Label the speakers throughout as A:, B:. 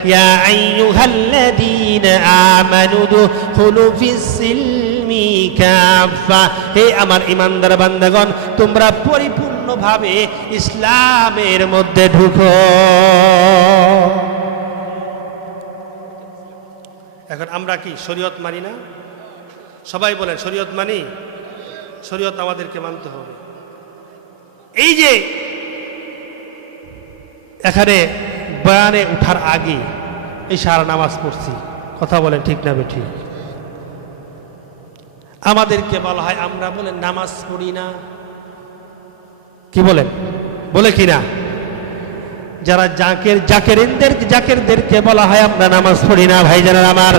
A: يا أيها الذين آمنوا ادخلوا في السلم كافة হে আমার ইমানদার বান্দাগণ তোমরা পরিপূর্ণভাবে ইসলামের মধ্যে ঢুকো এখন আমরা কি শরীয়ত মানি না সবাই বলেন শরীয়ত মানি শরীয়ত আমাদেরকে মানতে হবে এই যে এখানে বয়ানে উঠার আগে এই সারা নামাজ পড়ছি। কথা বলেন ঠিক না ঠিক আমাদেরকে বলা হয়, আমরা বলেন নামাজ পড়ি না। কি বলেন? বলে কি না? যারা জাকের, জাকেরিনদের, জাকেরদেরকে বলা হয়, আমরা নামাজ পড়ি না ভাই যারা আমার।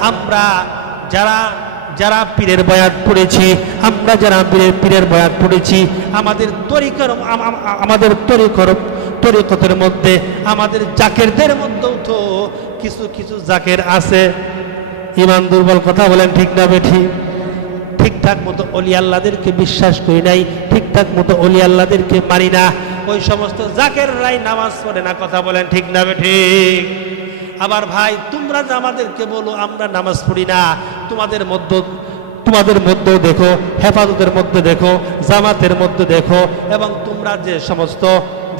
A: আমরা যারা যারা পীরের বয়াত পড়েছি, আমরা যারা পীরের পীরের বয়াত পড়েছি, আমাদের তরিকর, আম- আম- আমাদের তরিকর তরিকতের মধ্যে, আমাদের জাকেরদের মধ্যেও তো কিছু কিছু জাকের আছে। ইমান দুর্বল কথা বলেন, ঠিক না বেঠি? ঠিকঠাক মতো অলি আল্লাদেরকে বিশ্বাস করি নাই, ঠিকঠাক মতো অলি আল্লাদেরকে মানি না। ওই সমস্ত জাকের রাই নামাজ পড়ে না, কথা বলেন, ঠিক না ঠিক আবার ভাই, তোমরা যে আমাদেরকে বলো, আমরা নামাজ পড়ি না। তোমাদের মধ্য, তোমাদের মধ্যেও দেখো, হেফাজতের মধ্যে দেখো, জামাতের মধ্যে দেখো, এবং তোমরা যে সমস্ত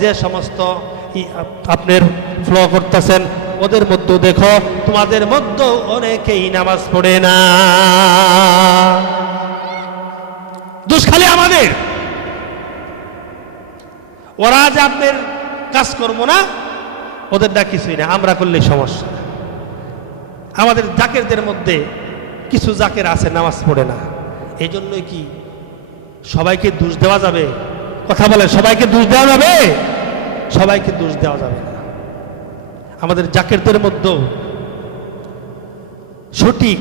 A: যে সমস্ত আপনার ফ্ল করতেছেন, ওদের মধ্যেও দেখো, তোমাদের মধ্যেও অনেকেই নামাজ পড়ে না। দোষ খালি আমাদের। ওরা যে আপনার কাজ করব না, ওদের না কিছুই না, আমরা করলে সমস্যা আমাদের জাকেরদের মধ্যে কিছু জাকের আছে, নামাজ পড়ে না। এই জন্যই কি সবাইকে দোষ দেওয়া যাবে? কথা বলে সবাইকে দোষ দেওয়া যাবে? সবাইকে দোষ দেওয়া যাবে না। আমাদের জাকেরদের মধ্যেও সঠিক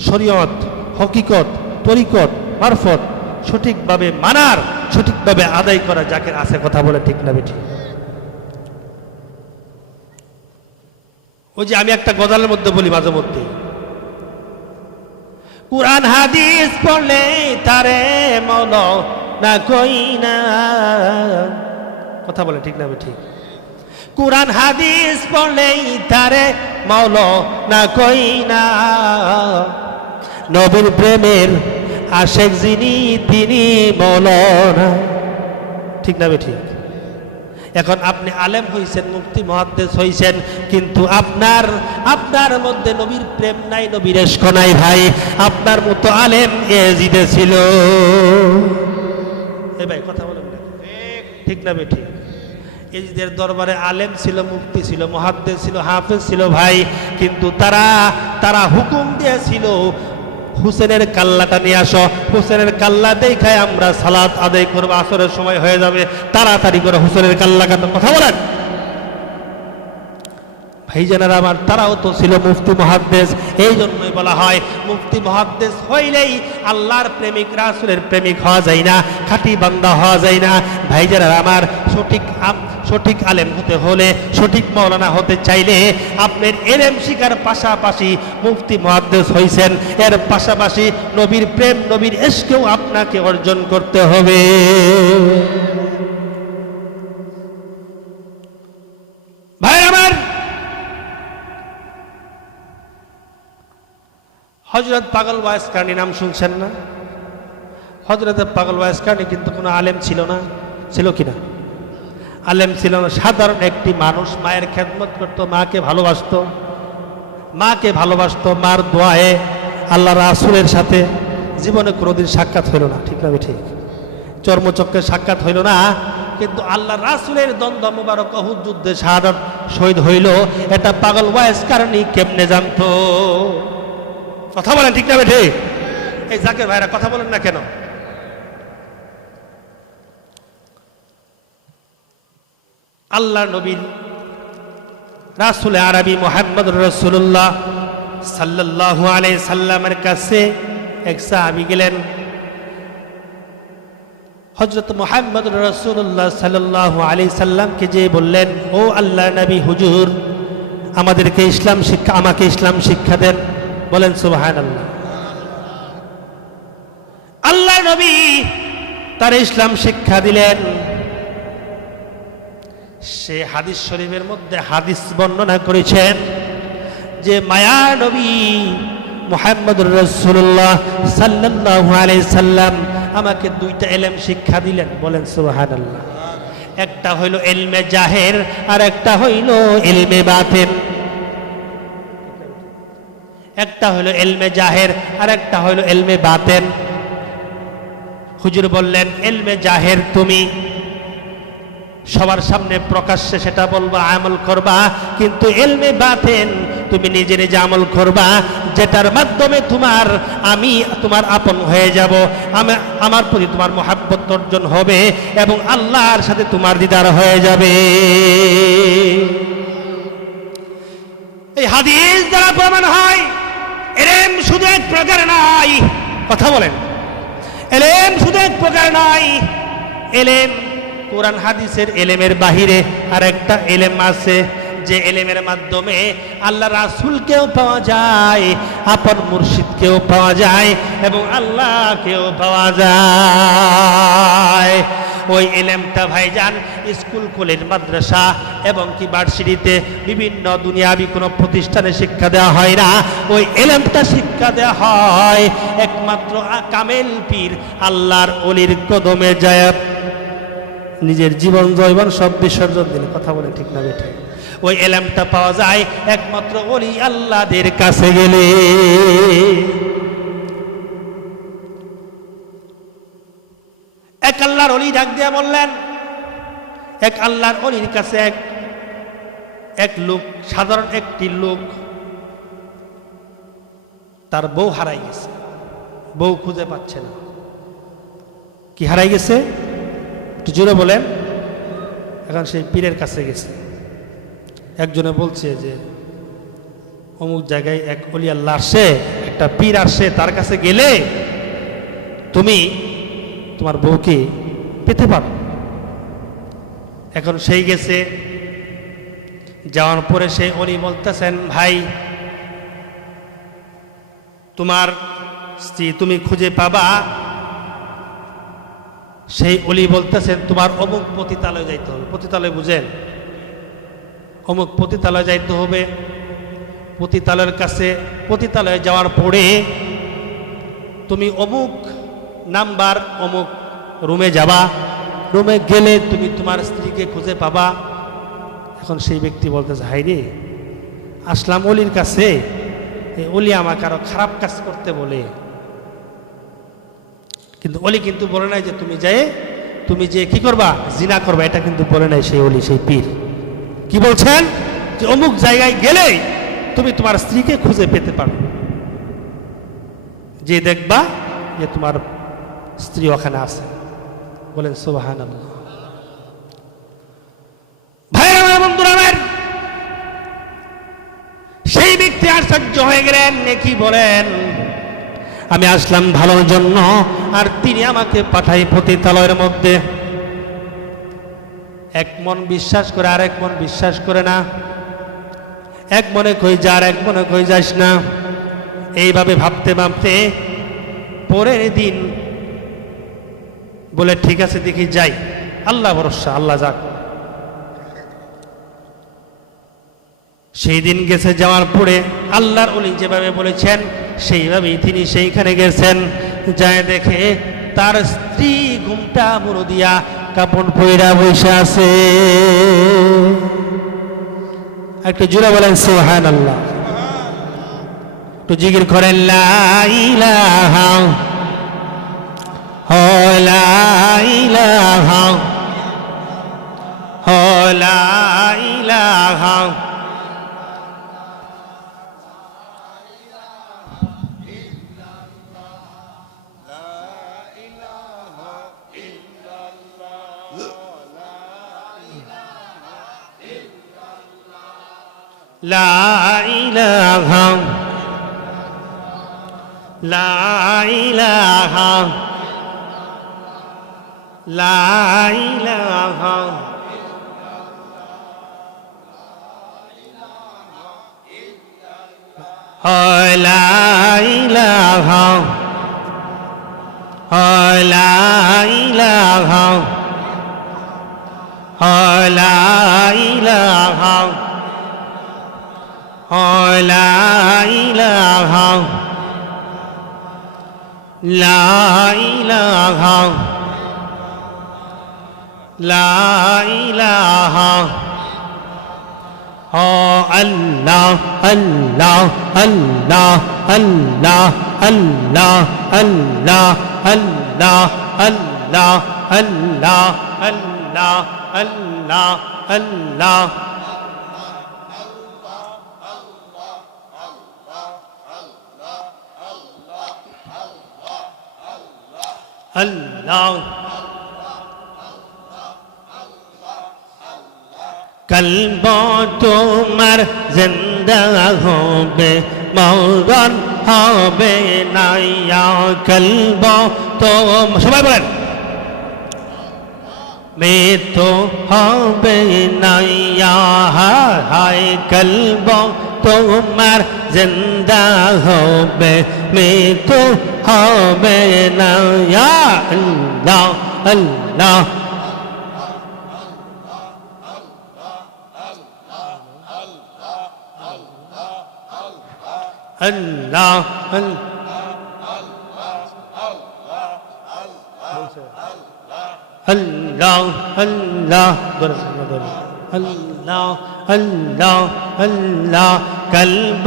A: শরীয়ত, হকিকত, তরিকত, মারফত সঠিকভাবে মানার, সঠিকভাবে আদায় করা জাকের আছে কথা বলে ঠিক না বেঠিক? ওই যে আমি একটা গজালের মধ্যে বলি মাঝে মধ্যে। কোরআন হাদিস পড়লে তারে মন না কই না। কথা বলে ঠিক না ঠিক কোরআন, হাদিস পড়লেই তারে মৌল না কই না। নবীর প্রেমের আশেক যিনি, তিনি মৌলানা ঠিক না ঠিক এখন আপনি আলেম হইছেন মুক্তি মহাদ্দেশ হইছেন, কিন্তু আপনার আপনার মধ্যে নবীর প্রেম নাই, নবীর নাই ভাই। আপনার মতো আলেম এজিদে ছিল। এ ভাই, কথা বলেন না ঠিক না ঠিক। এদের দরবারে আলেম ছিল মুক্তি ছিল মহাদ্দে ছিল, হাফেজ ছিল ভাই, কিন্তু তারা তারা হুকুম দিয়েছিল, হুসেনের কাল্লাটা নিয়ে আসো, হুসেনের কাল্লা দেখায় আমরা সালাত আদায় করব, আসরের সময় হয়ে যাবে, তাড়াতাড়ি করে হুসেনের কাল্লা কথা বলেন। ভাইজানারা আমার, তারাও তো ছিল মুফতি মহাদ্দেশ এই জন্যই বলা হয় মুফতি মহাদ্দেশ হইলেই আল্লাহর প্রেমিক, রাসুলের প্রেমিক হওয়া যায় না, খাঁটি বান্দা হওয়া যায় না। ভাইজানারা আমার, সঠিক সঠিক আলেম হতে হলে, সঠিক মৌলানা হতে চাইলে আপনার এলেম শিকার পাশাপাশি মুফতি মহাদ্দেশ হইছেন। এর পাশাপাশি নবীর প্রেম, নবীর এসকেও আপনাকে অর্জন করতে হবে। হজরত পাগল ওয়াইস কার্নি নাম শুনছেন না? হজরত পাগল ওয়াইস কার্নি কিন্তু কোনো আলেম ছিল না। ছিল কি না আলেম ছিল না। সাধারণ একটি মানুষ মায়ের খেদমত করতো, মাকে ভালোবাসতো। মাকে ভালোবাসতো, মার দোয়ায়ে আল্লাহ রাসুলের সাথে। জীবনে কোনোদিন সাক্ষাৎ হইল না। ঠিক না ঠিক চর্মচক্রের সাক্ষাৎ হইল না। কিন্তু আল্লাহ রাসুলের দ্বন্দ্ব মুবারক যুদ্ধে শাহাদত শহীদ হইল। এটা পাগল ওয়াইস কারণে কেমনে জানতো? কথা বলেন, ঠিক না বেঠে? এই জাকের ভাইরা কথা বলেন না কেন? আল্লাহ নবীর রাসুল আরবি মোহাম্মদ রসুল্লাহ সাল্লাল্লাহু আলাই সাল্লামের কাছে এক সাহাবি গেলেন। হজরত মোহাম্মদ রসুল্লাহ সাল্লাল্লাহু আলি সাল্লামকে যে বললেন, ও আল্লাহ নবী, হুজুর, আমাদেরকে ইসলাম শিক্ষা, আমাকে ইসলাম শিক্ষা দেন। বলেন সুবাহান আল্লাহ আল্লাহ নবী তার ইসলাম শিক্ষা দিলেন। সে হাদিস শরীফের মধ্যে হাদিস বর্ণনা করেছেন যে, মায়া নবী মোহাম্মদ রসুল্লাহ সাল্লাম আমাকে দুইটা এলেম শিক্ষা দিলেন। বলেন, সুবহানাল্লাহ। একটা হইল এলমে জাহের, আর একটা হইল এলমে বাতেন একটা হইল এলমে জাহের আর একটা হইল এলমে বাতেন। হুজুর বললেন, এলমে জাহের তুমি? সবার সামনে প্রকাশ্যে সেটা বলবা, আমল করবা, কিন্তু এলমে বাতেন তুমি নিজে নিজে আমল করবা, যেটার মাধ্যমে তোমার আমি, তোমার আপন হয়ে যাব, আমি, আমার প্রতি তোমার মহাব্বত অর্জন হবে এবং আল্লাহর সাথে তোমার দিদার হয়ে যাবে। এই হাদিস দ্বারা প্রমাণ হয় প্রকার নাই। কথা বলেন। এলেম শুধু এক প্রকার নাই। এলেম কোরআন হাদিসের এলেমের বাহিরে আর একটা এলেম আছে, যে এলেমের মাধ্যমে আল্লাহ রাসুলকেও পাওয়া যায়, আপন মুর্শিদকেও পাওয়া যায়, এবং আল্লাহকেও পাওয়া যায়। ওই এলেমটা ভাইজান স্কুল, কলেজ, মাদ্রাসা এবং কি ভার্সিটিতে বিভিন্ন দুনিয়াবি কোনো প্রতিষ্ঠানে শিক্ষা দেওয়া হয় না। ওই এলেমটা শিক্ষা দেওয়া হয় একমাত্র কামেল পীর আল্লাহর অলির কদমে যায়। নিজের জীবন জৈবন সব বিসর্জন দিলে, কথা বলে ঠিক না বেঠে। ওই এলেমটা পাওয়া যায় একমাত্র অলি আল্লাহদের কাছে গেলে। এক আল্লাহর অলি ডাক দিয়া বললেন, এক আল্লাহর অলির কাছে এক এক লোক, সাধারণ একটি লোক, তার বউ হারাই গেছে। বউ খুঁজে পাচ্ছে না। কি হারাই গেছে? একটু জোরে বলেন। এখন সেই পীরের কাছে গেছে। একজনে বলছে যে, অমুক জায়গায় এক অলি আল্লাহ আসে, একটা পীর আসে, তার কাছে গেলে তুমি তোমার বউকে পেতে পারো। এখন সেই গেছে। যাওয়ার পরে সেই অলি বলতেছেন, ভাই, তোমার স্ত্রী তুমি খুঁজে পাবা? সেই অলি বলতেছেন, তোমার অমুক পতিতালয় যাইতে হবে। পতিতালয় বুঝেন? অমুক পতিতালয় যাইতে হবে। পতিতালয়ের কাছে, পতিতালয়ে যাওয়ার পরে তুমি অমুক নাম্বার অমুক রুমে যাবা। রুমে গেলে তুমি তোমার স্ত্রীকে খুঁজে পাবা। এখন সেই ব্যক্তি বলতেছে হাই রে, আসলাম অলির কাছে। অলি আমাকে আরও খারাপ কাজ করতে বলে। কিন্তু অলি কিন্তু বলে নাই যে, তুমি যাই তুমি যে কি করবা? জিনা করবা। এটা কিন্তু বলে নাই সেই অলি, সেই পীর। কি বলছেন? যে অমুক জায়গায় গেলেই তুমি তোমার স্ত্রীকে খুঁজে পেতে পারো। যে দেখবা যে তোমার স্ত্রী ওখানে আছে। বলেন সুবাহান সেই ব্যক্তি আশ্চর্য হয়ে গেলেন কি বলেন, আমি আসলাম ভালোর জন্য, আর তিনি আমাকে পাঠাই পতিতালয়ের মধ্যে। এক মন বিশ্বাস করে আর এক মন বিশ্বাস করে না। এক মনে কই যা, আর এক মনে কই যাস না। এইভাবে ভাবতে ভাবতে পরের দিন বলে, ঠিক আছে, দেখি যাই। আল্লাহ ভরসা, আল্লাহ যাক সেই দিন গেছে, যাওয়ার পরে আল্লাহর উনি যেভাবে বলেছেন, সেইভাবেই তিনি সেইখানে গেছেন। যায় দেখে তার স্ত্রী ঘুমটা মুড়ো দিয়া কাপড় পইরা বসে আছে। একটু জুড়ে বলেন সোহান আল্লাহ একটু জিগির করেন, লা লা ইলাহা লা ইলাহা লা ইলাহা লা ইলাহা লা ইলাহা লা ইলাহা লা ইলাহা লা ইলাহা লা ইলাহা আল্লাহ আল্লাহ আল্লাহ আল্লাহ আল্লাহ আল্লাহ আল্লাহ আল্লাহ আল্লাহ আল্লাহ আল্লাহ আল্লাহ আল্লাহ। কলব তোমার জিন্দা হবে, মরণ হবে নাইয়া কলব তো সবাই বলেন। মৃত্যু হবে নাইয়া হায় কলব তোমার জিন্দা হবে মৃত্যু হবে না আল্লাহ আল্লাহ Allah Allah Allah Allah Allah আল্লাহ আল্লাহ আল্লাহ, কলব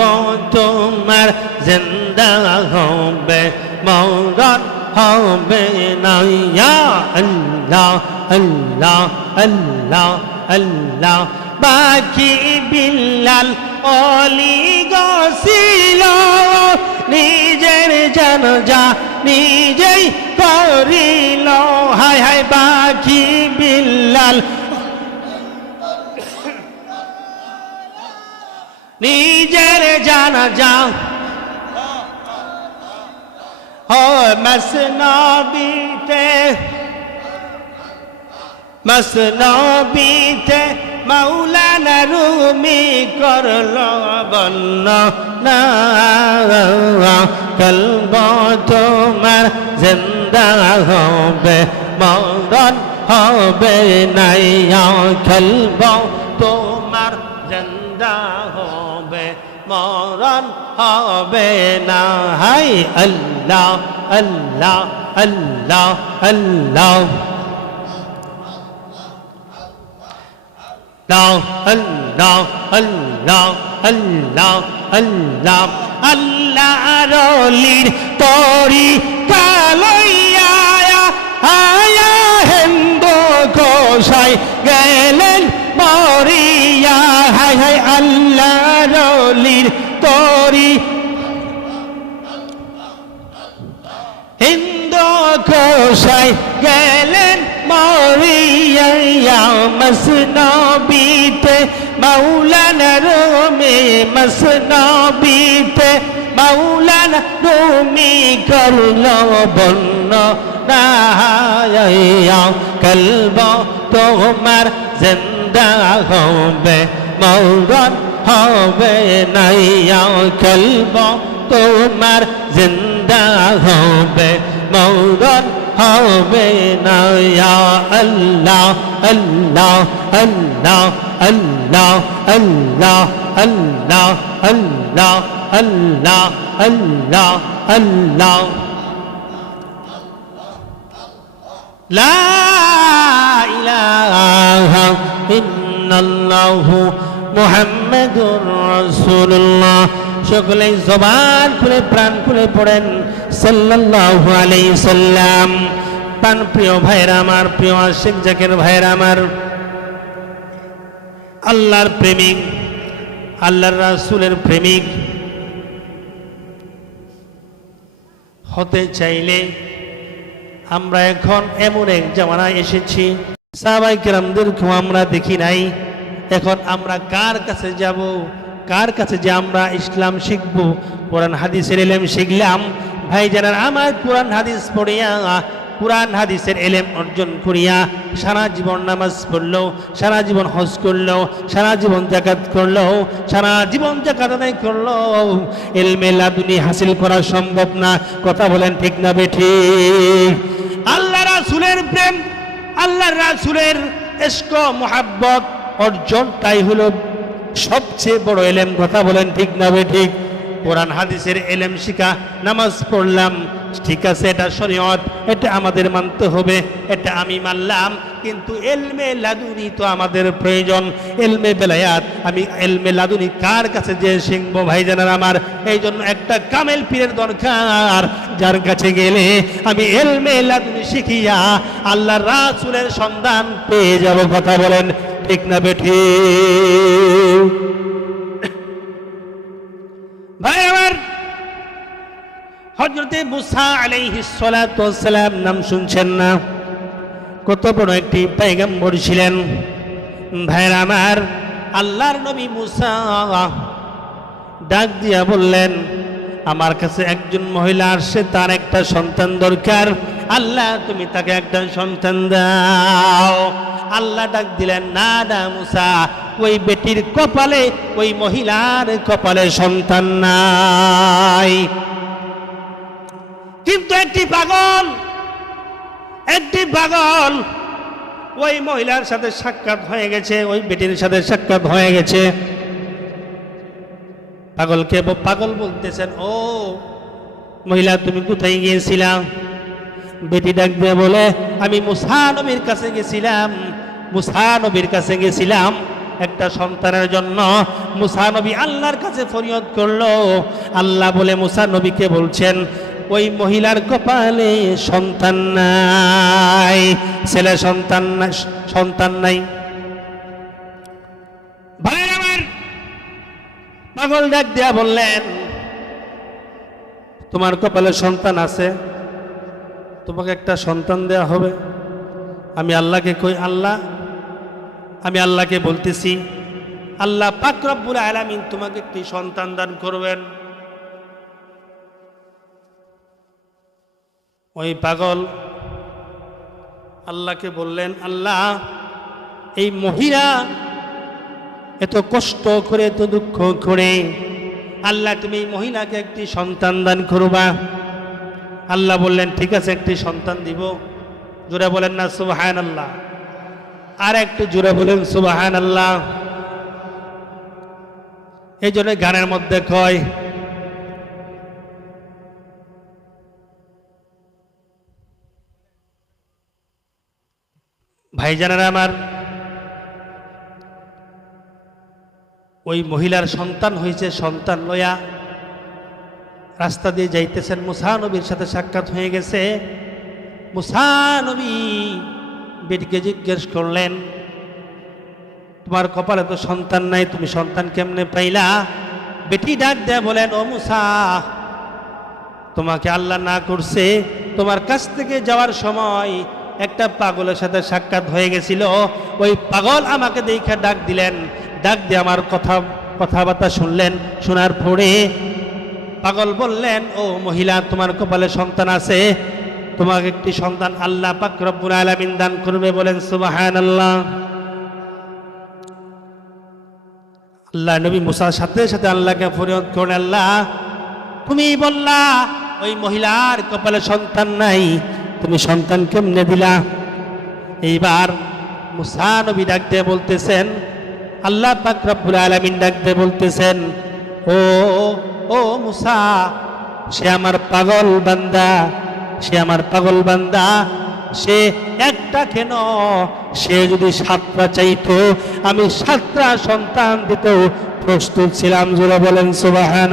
A: তোমার জিন্দা হবে মৌরন হবে নাইয়া আল্লাহ আল্লাহ আল্লাহ আল্লাহ। বাকি বিল্লাল অলি গছিল নিজের জানজা নিজেই করিল। হায় হায়, বাকি বিল্লাল নিজের জানজা ও মসনবিতে মসনবিতে মৌলানা রুমি করল বন্ন না কলব তোমার জিন্দা হবে মরণ হবে নাইয়া কলব তোমার জিন্দা হবে। মরণ হবে না। হাই আল্লাহ আল্লাহ আল্লাহ আল্লাহ। আল্লাহ আল্লাহ আল্লাহ আল্লাহ আল্লাহ। রলির তরি কালইয়া আয়া হেন্দু কোষাই গেলেন মরিয়া হাই হাই আল্লাহ রলির তরি। হিন্দু কোষাই গেলেন মরিয়া মসনবিতে মৌলানা রোমে মসনবিতে মৌলানা রুমি করল বন্য রায়া কলব তোমার জিন্দা হবে মৌরন হবে নাইয়া কলব তোমার জিন্দা হবে মৌরন হবে না ইয়া আল্লাহ আল্লাহ আল্লাহ আল্লাহ আল্লাহ আল্লাহ আল্লাহ আল্লাহ আল্লাহ আল্লাহ লা ইলাহা ইল্লাল্লাহু মুহাম্মাদুর রাসূলুল্লাহ। সকলেই জবান খুলে, প্রাণ খুলে পড়েন। সাল্লাল্লাহু আলাইহি সাল্লাম। প্রাণ প্রিয় ভাইরা আমার, প্রিয় আশিক জাকের ভাইরা আমার, আল্লাহর প্রেমিক, আল্লাহর রাসূলের প্রেমিক। হতে চাইলে আমরা এখন এমন এক জামানায় এসেছি। সাহাবাই কেরামদেরকেও আমরা দেখি নাই। এখন আমরা কার কাছে যাব? কার কাছে যে আমরা ইসলাম শিখব? কোরআন হাদিসের এলেম শিখলাম। ভাই জানার আমার কোরআন হাদিস পড়িয়া কোরআন, হাদিসের এলেম অর্জন করিয়া সারা জীবন নামাজ পড়ল সারা জীবন হজ করল সারা জীবন জাকাত করল সারা জীবন জাকাত আদায় করল এলমে লাদুনি হাসিল করা সম্ভব না। কথা বলেন ঠিক না বেঠিক আল্লাহ রাসুলের প্রেম, আল্লাহ রাসুলের এস্ক মোহাব্বত অর্জনটাই হলো সবচেয়ে বড় এলেম। কথা বলেন ঠিক না বে ঠিক? কোরআন, হাদিসের এলেম শিখা, নামাজ পড়লাম ঠিক আছে, এটা শরীয়ত, এটা আমাদের মানতে হবে, এটা আমি মানলাম, কিন্তু এলমে লাদুনি তো আমাদের প্রয়োজন। এলমে বেলায়াত, আমি এলমে লাদুনি কার কাছে যে শিখব ভাইজানার আমার? এই জন্য একটা কামেল পীরের দরকার, যার কাছে গেলে আমি এলমে লাদুনি শিখিয়া আল্লাহ রাসুলের সন্ধান পেয়ে যাব, কথা বলেন, ঠিক না বেঠি? ভাই আমার হজরতে মুসা আলাইহিস সালাম নাম শুনছেন না। কত বড় একটি পাইগাম্বর ছিলেন। ভাইয়ের আমার, আল্লাহর নবী মুসা ডাক দিয়া বললেন, আমার কাছে একজন মহিলা আসছে, তার একটা সন্তান দরকার। আল্লাহ, তুমি তাকে একটা সন্তান দাও। আল্লাহ ডাক দিলেন, না না, মুসা, ওই বেটির কপালে, ওই মহিলার কপালে সন্তান নাই। কিন্তু একটি পাগল একটি পাগল, ওই মহিলার সাথে সাক্ষাৎ হয়ে গেছে, ওই বেটির সাথে সাক্ষাৎ হয়ে গেছে। পাগলকে পাগল বলতেছেন, ও মহিলা, তুমি কোথায় গিয়েছিলাম বেটি ডাকবে, বলে, আমি মুসা নবীর কাছে গেছিলাম, মুসা নবীর কাছে গেছিলাম একটা সন্তানের জন্য। মুসা নবী আল্লাহর কাছে ফরিয়াদ করল। আল্লাহ বলে, মুসা নবীকে বলছেন ওই মহিলার কপালে সন্তান নাই, ছেলে সন্তান সন্তান নাই। পাগল ডাক দিয়া বললেন, তোমার কপালে সন্তান আছে, তোমাকে একটা সন্তান দেয়া হবে। আমি আল্লাহকে কই, আল্লাহ, আমি আল্লাহকে বলতেছি, আল্লাহ পাক রব্বুল আলামিন তোমাকে একটি সন্তান দান করবেন। ওই পাগল। আল্লাহকে বললেন, আল্লাহ, এই মহিলা এত কষ্ট করে, এত দুঃখ করে, আল্লাহ তুমি এই মহিলাকে একটি সন্তান দান করবা। আল্লাহ বললেন, ঠিক আছে, একটি সন্তান দিব। জোরে বলেন না সুবাহান আল্লাহ আর একটু জোরে বলেন সুবাহান আল্লাহ এই জন্য গানের মধ্যে কয় ভাইজানেরা আমার, ওই মহিলার সন্তান হয়েছে, সন্তান লয়া, রাস্তা দিয়ে যাইতেছেন। মুসানবীর সাথে সাক্ষাৎ হয়ে গেছে। মুসানবী বেটিকে জিজ্ঞেস করলেন, তোমার কপালে তো সন্তান নাই, তুমি সন্তান কেমনে পাইলা? বেটি ডাক দেয়া বলেন, ও মুসা, তোমাকে আল্লাহ না করছে, তোমার কাছ থেকে যাওয়ার সময় একটা পাগলের সাথে সাক্ষাৎ হয়ে গেছিল। ওই পাগল আমাকে দেখে ডাক দিলেন। ডাক দিয়ে আমার কথা, কথাবার্তা শুনলেন। শোনার পরে পাগল বললেন, ও মহিলা, তোমার কপালে সন্তান আছে। তোমাকে একটি সন্তান আল্লাহ পাক রব্বুল আলামিন দান করবে বলেন, সুবহানাল্লাহ। আল্লাহ নবী মুসার সাথে সাথে আল্লাহকে ফরিয়াদ করেন আল্লাহ, তুমি বললা, ওই মহিলার কপালে সন্তান নাই। তুমি সন্তান কেমনে দিলা? এইবার মুসা নবী ডাক দিয়ে বলতেছেন, আল্লাহ পাক রব্বুল আলামিন ডাক বলতেছেন, ও ও মুসা, সে আমার পাগল বান্দা, সে আমার পাগল বান্দা, সে একটা কেন? সে যদি সাতটা চাইতো, আমি সাতটা সন্তান দিত প্রস্তুত ছিলাম। জোরে বলেন সুবাহান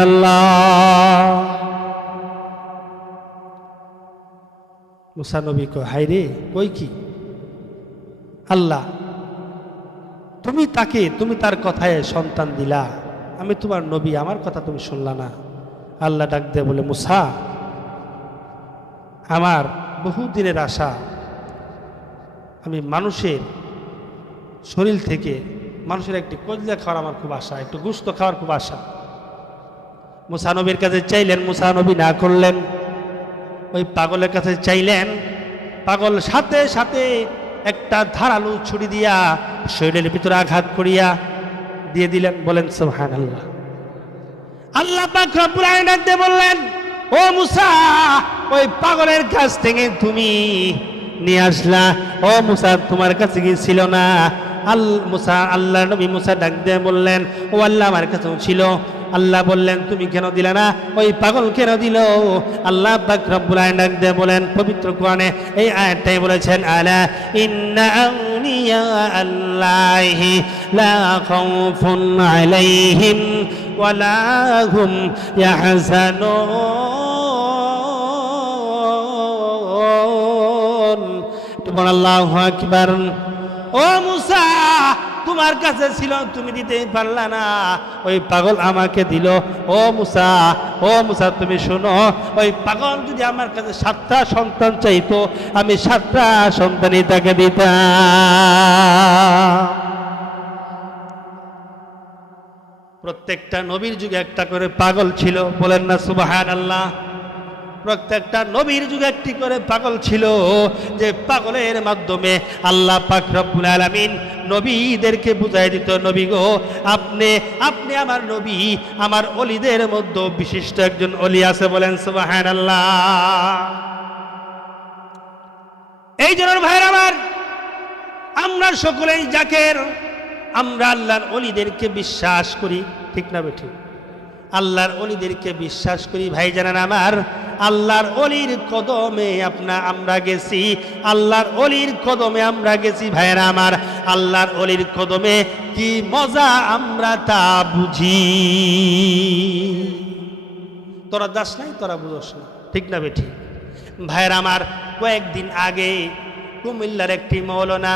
A: মুসানবী কো হাই রে, কই কি? আল্লাহ, তুমি তাকে, তুমি তার কথায় সন্তান দিলা। আমি তোমার নবী, আমার কথা তুমি শুনলা না। আল্লাহ ডাক দিয়ে বলে, মুসা, আমার বহুদিনের আশা, আমি মানুষের শরীর থেকে মানুষের একটি কজলা খাওয়ার আমার খুব আশা, একটু গুস্ত খাওয়ার খুব আশা। মুসানবীর কাছে চাইলেন মুসানবী না করলেন। ওই পাগলের কাছে চাইলেন, পাগল সাথে সাথে একটা ধারালু ছুরি দিয়া শরীরের ভিতরে আঘাত করিয়া দিয়ে দিলেন, বলেন সোহান আল্লাহ আল্লাহ পাক রব্বুল ডাকতে বললেন, ও মুসা, ওই পাগলের কাছ থেকে তুমি নিয়ে আসলা। ও মুসা, তোমার কাছে কি ছিল না? আল, মুসা আল্লাহ নবী মুসা ডাক দিয়ে বললেন, ও আল্লাহ, আমার কাছেও ছিল। আল্লাহ বললেন, তুমি কেন দিলে না? ওই পাগল কেন দিল? আল্লাহ বলেন, পবিত্র কোরআনে এই আয়াতটাই বলেছেন, আলা ইন্না আউলিয়া আকবার। ও মুসা তোমার কাছে ছিল, তুমি দিতে পারলা না। ওই পাগল আমাকে দিল, ও মুসা ও মুসা, তুমি শোনো, ওই পাগল যদি আমার কাছে সাতটা সন্তান চাইতো, আমি সাতটা সন্তানই তাকে দিতাম। প্রত্যেকটা নবীর যুগে একটা করে পাগল ছিল, বলেন না সুবাহান আল্লাহ প্রত্যেকটা নবীর যুগে একটি করে পাগল ছিল, যে পাগলের মাধ্যমে আল্লাহ পাক রব্বুল আলামিন নবীদেরকে বুঝাই দিত, নবী গো, আপনি আপনি আমার নবী, আমার অলিদের মধ্যে বিশিষ্ট একজন অলি আছে বলেন সুবাহান আল্লাহ এই জন্য ভাইয়ের আমার, আমরা সকলেই জাকের, আমরা আল্লাহর অলিদেরকে বিশ্বাস করি, ঠিক না বেঠিক? আল্লাহর অলিদেরকে বিশ্বাস করি ভাই জানেন আমার, আল্লাহর অলির কদমে আপনা আমরা গেছি, আল্লাহর অলির কদমে আমরা গেছি, ভাইয়েরা আমার, আল্লাহর অলির কদমে কি মজা আমরা তা বুঝি। তোরা যাস নাই, তোরা বুঝস না, ঠিক না বেঠি? ভাইয়েরা আমার, কয়েকদিন আগে কুমিল্লার একটি মৌলানা,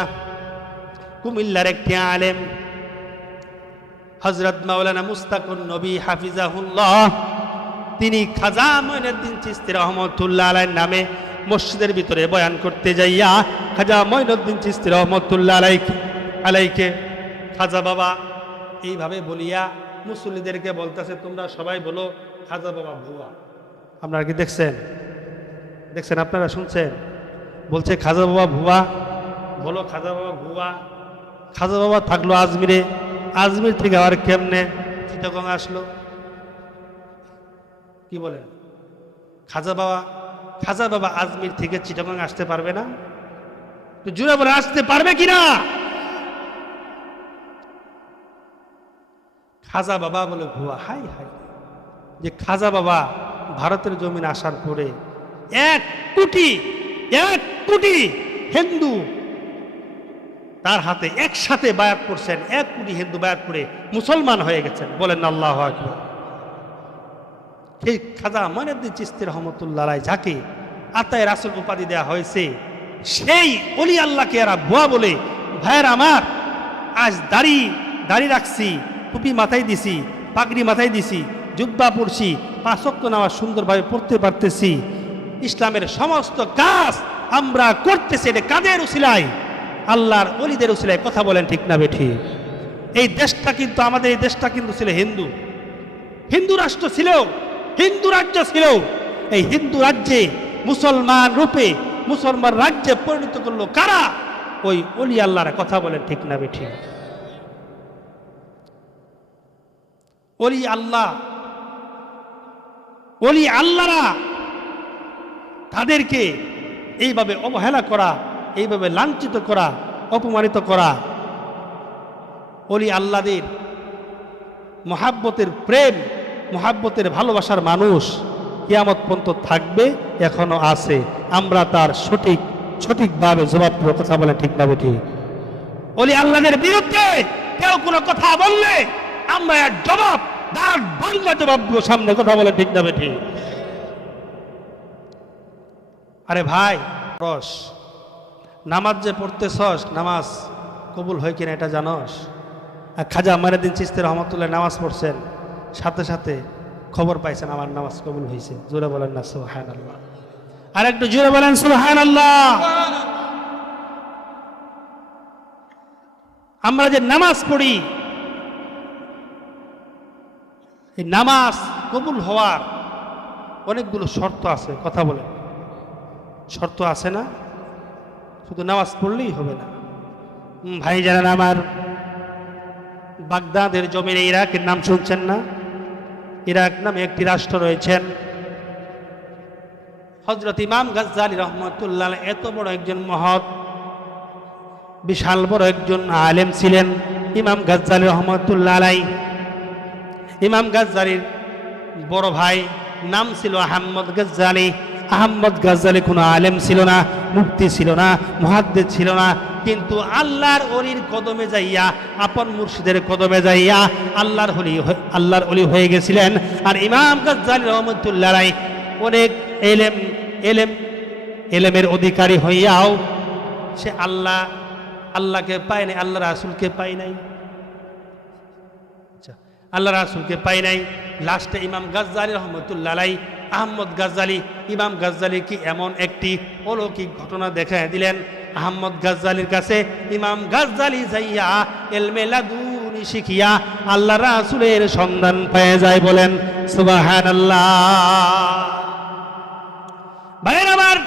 A: কুমিল্লার একটি আলেম হজরত মাওলানা মুস্তাকুন নবী হাফিজাহুল্লাহ, তিনি খাজা মঈনুদ্দিন চিস্তি রহমতুল্লাহ আলাইর নামে মসজিদের ভিতরে বয়ান করতে যাইয়া খাজা মঈনুদ্দিন চিস্তি রহমতুল্লাহ আলাই আলাইকে, খাজা বাবা এইভাবে বলিয়া মুসল্লিদেরকে বলতেছে, তোমরা সবাই বলো খাজা বাবা ভুয়া। আপনারা কি দেখছেন? দেখছেন আপনারা শুনছেন? বলছে, খাজা বাবা ভুয়া। বলো, খাজা বাবা ভুয়া। খাজা বাবা থাকল আজমিরে। আজমির থেকে আবার কেমনে চিটাগং আসলো? কি বলেন? খাজা বাবা খাজা বাবা আজমির থেকে চিটাগং আসতে পারবে না? জুড়ে বলে, আসতে পারবে কিনা খাজা বাবা বলে, ভুয়া হাই হাই যে খাজা বাবা ভারতের জমিন আসার পরে এক কোটি এক কোটি হিন্দু তার হাতে একসাথে বায়াত করছেন, এক কোটি হিন্দু বায়াত করে মুসলমান হয়ে গেছেন। বলেন আল্লাহ আকবর। সেই খাজা ময়নুদ্দিন চিস্তি রহমতুল্লাহ যাকে আতায় রাসুল উপাধি দেওয়া হয়েছে, সেই অলি আল্লাহকে এরা ভুয়া বলে, ভাইয়ের আমার, আজ দাড়ি দাড়ি রাখছি, টুপি মাথায় দিছি, পাগড়ি মাথায় দিছি, জুব্বা পড়ছি পাঁচক্য নামাজ সুন্দরভাবে পড়তে পারতেছি, ইসলামের সমস্ত কাজ আমরা করতেছি, এটা কাদের উসিলায়? আল্লাহর অলিদের উসিলায় কথা বলেন ঠিক না বেঠি। এই দেশটা কিন্তু, আমাদের এই দেশটা কিন্তু ছিল হিন্দু। হিন্দু রাষ্ট্র ছিল, হিন্দু রাজ্য ছিল। এই হিন্দু রাজ্যে মুসলমান রূপে মুসলমান রাজ্যে পরিণত করল কারা? ওই অলি আল্লাহর কথা বলেন ঠিক না বেঠি। অলি আল্লাহ অলি আল্লাহরা তাদেরকে এইভাবে অবহেলা করা এইভাবে লাঞ্ছিত করা, অপমানিত করা, অলি আল্লাদের মহাব্বতের প্রেম, মহাব্বতের ভালোবাসার মানুষ কিয়ামত পর্যন্ত থাকবে, এখনও আছে। আমরা তার সঠিক, সঠিকভাবে জবাব কথা বলে ঠিক না ঠিক অলি আল্লাদের বিরুদ্ধে কেউ কোনো কথা বললে আমরা এর জবাব, তার বাংলা জবাব সামনে, কথা বলে ঠিক ঠিক আরে ভাই, রস। নামাজ যে পড়তেছস, নামাজ কবুল হয় কিনা এটা জানস? আর খাজা মারেদিন চিস্তি রহমতুল্লাহ নামাজ পড়ছেন, সাথে সাথে খবর পাইছেন আমার নামাজ কবুল হয়েছে জোরে বলেন না সুহান আল্লাহ আর একটু জোরে বলেন সুহান আল্লাহ আমরা যে নামাজ পড়ি, এই নামাজ কবুল হওয়ার অনেকগুলো শর্ত আছে, কথা বলে শর্ত আছে না? শুধু নামাজ পড়লেই হবে না। ভাই জানেন আমার বাগদাদের জমিনে ইরাকের নাম শুনছেন না? ইরাক নামে একটি রাষ্ট্র রয়েছেন। হজরত ইমাম গাজ্জালি রহমতুল্লাহ এত বড় একজন মহৎ, বিশাল বড় একজন আলেম ছিলেন ইমাম গাজ্জালি রহমতুল্লাহ আলাই ইমাম গাজ্জালির বড় ভাই নাম ছিল আহম্মদ গাজ্জালি। আহম্মদ গাজ্জালি কোনো আলেম ছিল না মুক্তি ছিল না মহাদ্দের ছিল না, কিন্তু আল্লাহর অলির কদমে যাইয়া, আপন মুর্শিদের কদমে যাইয়া আল্লাহর হলি আল্লাহর অলি হয়ে গেছিলেন। আর ইমাম গাজ্জালি রহমতুল্লাহ আলাই অনেক এলেম এলেম, এলেমের অধিকারী হইয়াও সে আল্লাহ, আল্লাহকে পায় নাই আল্লাহ রাসুলকে পায় নাই। আচ্ছা আল্লাহ রাসুলকে পাই নাই। লাস্টে ইমাম গাজ্জালি রহমতুল্লাহ আহম্মদ গাজ্জালি। ইমাম গাজ্জালি কি এমন একটি অলৌকিক ঘটনা দেখা দিলেন? আহম্মদ গাজ্জালির কাছে, ইমাম গাজ্জালি যাইয়া এলমে লাদুনি শিখিয়া আল্লাহ রাসুলের সন্ধান পেয়ে যায় বলেন সুবাহান ভাইয়ের আমার,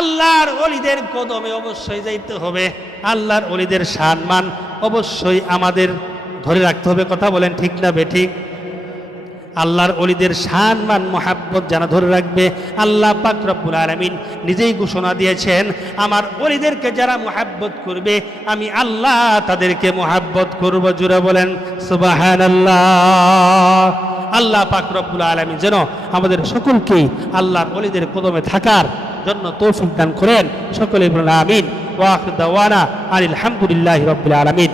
A: আল্লাহর অলিদের কদমে অবশ্যই যাইতে হবে। আল্লাহর অলিদের সম্মান অবশ্যই আমাদের ধরে রাখতে হবে। কথা বলেন ঠিক না বেঠিক আল্লাহর অলিদের সম্মান মহাব্বত যারা ধরে রাখবে। আল্লাহ পাক আলামিন নিজেই ঘোষণা দিয়েছেন, আমার অলিদেরকে যারা মহাব্বত করবে, আমি আল্লাহ তাদেরকে মহাব্বত করব। জুড়ে বলেন সুবাহান আল্লাহ পাক রব্বুল আলামিন যেন আমাদের সকলকেই আল্লাহর অলিদের কদমে থাকার জন্য তৌফিক দান করেন। সকলে আমিন। ওয়া আখির দাওয়ানা আলহামদুলিল্লাহি রাব্বিল আলামিন।